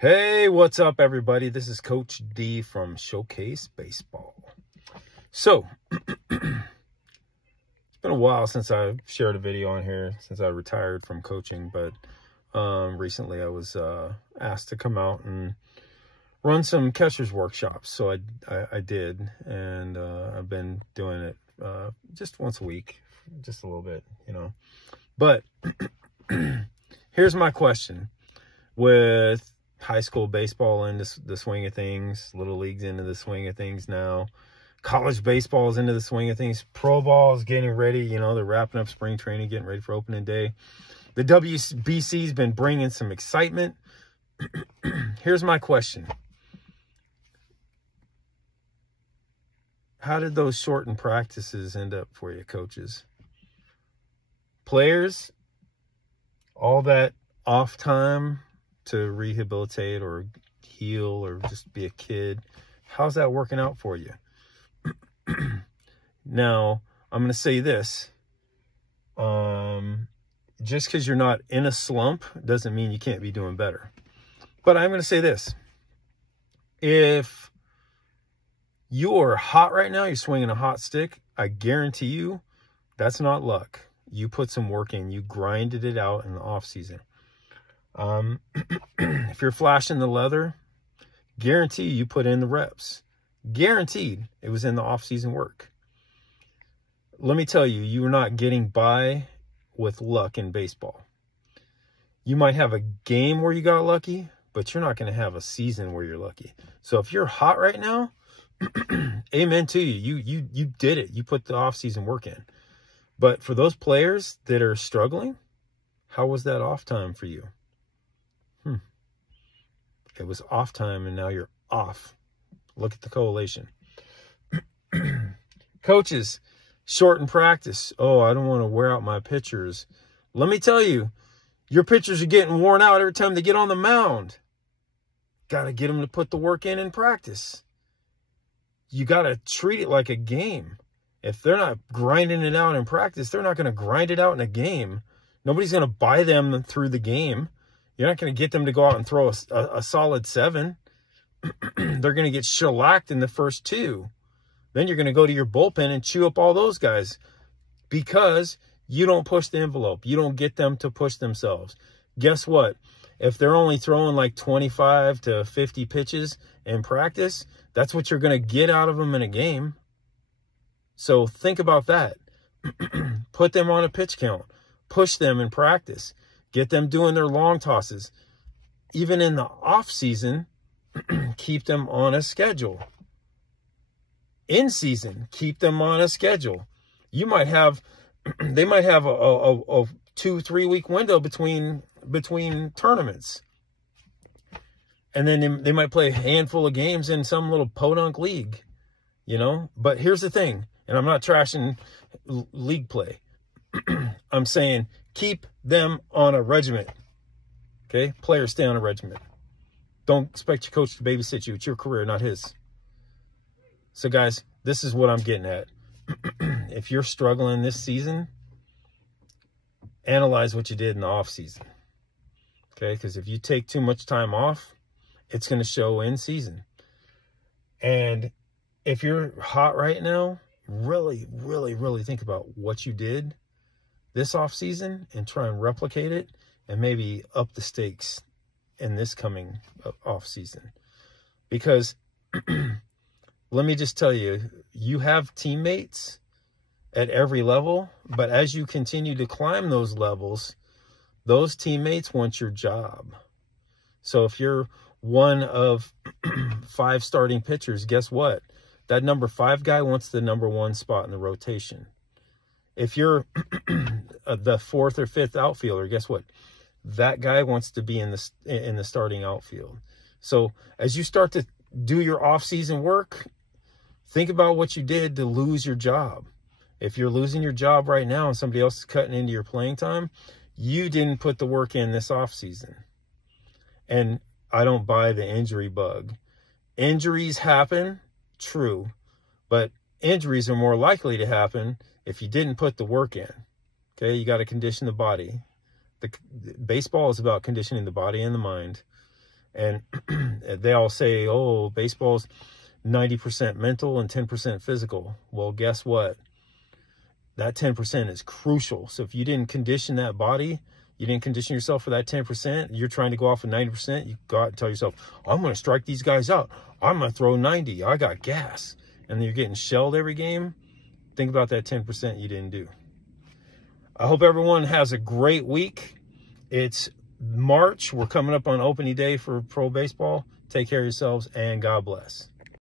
Hey, what's up, everybody? This is Coach D from Showcase Baseball. So, it's been a while since I've shared a video on here, since I retired from coaching, but recently I was asked to come out and run some catcher's workshops. So I did, and I've been doing it just once a week, just a little bit, you know. But here's my question. With high school baseball into the swing of things, little leagues into the swing of things now, college baseball is into the swing of things, pro ball is getting ready, you know, they're wrapping up spring training, getting ready for opening day. The WBC's been bringing some excitement. Here's my question. How did those shortened practices end up for you, coaches? Players, all that off time to rehabilitate or heal or just be a kid, how's that working out for you? Now, I'm going to say this. Just because you're not in a slump doesn't mean you can't be doing better. But I'm going to say this. If you're hot right now, you're swinging a hot stick, I guarantee you that's not luck. You put some work in. You grinded it out in the off season. If you're flashing the leather, guarantee you put in the reps. Guaranteed it was in the off-season work. Let me tell you, you're not getting by with luck in baseball. You might have a game where you got lucky, but you're not going to have a season where you're lucky. So if you're hot right now, amen to you. You did it. You put the off-season work in. But for those players that are struggling, how was that off time for you? It was off time, and now you're off. Look at the correlation. Coaches, shorten practice. Oh, I don't want to wear out my pitchers. Let me tell you, your pitchers are getting worn out every time they get on the mound. Got to get them to put the work in practice. You got to treat it like a game. If they're not grinding it out in practice, they're not going to grind it out in a game. Nobody's going to buy them through the game. You're not going to get them to go out and throw a solid 7. They're going to get shellacked in the first 2. Then you're going to go to your bullpen and chew up all those guys because you don't push the envelope. You don't get them to push themselves. Guess what? If they're only throwing like 25 to 50 pitches in practice, that's what you're going to get out of them in a game. So think about that. Put them on a pitch count. Push them in practice. Get them doing their long tosses. Even in the off season, keep them on a schedule. In season, keep them on a schedule. You might have, they might have a 2-3 week window between tournaments. And then they might play a handful of games in some little podunk league, you know? But here's the thing, and I'm not trashing league play. I'm saying keep them on a regiment. Okay? Players stay on a regiment. Don't expect your coach to babysit you. It's your career, not his. So, guys, this is what I'm getting at. If you're struggling this season, analyze what you did in the off season. Okay? Because if you take too much time off, it's going to show in season. And if you're hot right now, really, really, really think about what you did this off season and try and replicate it and maybe up the stakes in this coming off season. Because let me just tell you, you have teammates at every level, but as you continue to climb those levels, those teammates want your job. So if you're one of 5 starting pitchers, guess what? That number 5 guy wants the number 1 spot in the rotation. If you're the 4th or 5th outfielder, guess what? That guy wants to be in the starting outfield. So as you start to do your off-season work, think about what you did to lose your job. If you're losing your job right now and somebody else is cutting into your playing time, you didn't put the work in this off-season. And I don't buy the injury bug. Injuries happen, true, but injuries are more likely to happen if you didn't put the work in. Okay, you got to condition the body. Baseball is about conditioning the body and the mind. And they all say, oh, baseball's 90% mental and 10% physical. Well, guess what? That 10% is crucial. So if you didn't condition that body, you didn't condition yourself for that 10%, you're trying to go off of 90%, you go out and tell yourself, I'm going to strike these guys out. I'm going to throw 90. I got gas. And then you're getting shelled every game. Think about that 10% you didn't do. I hope everyone has a great week. It's March. We're coming up on opening day for pro baseball. Take care of yourselves and God bless.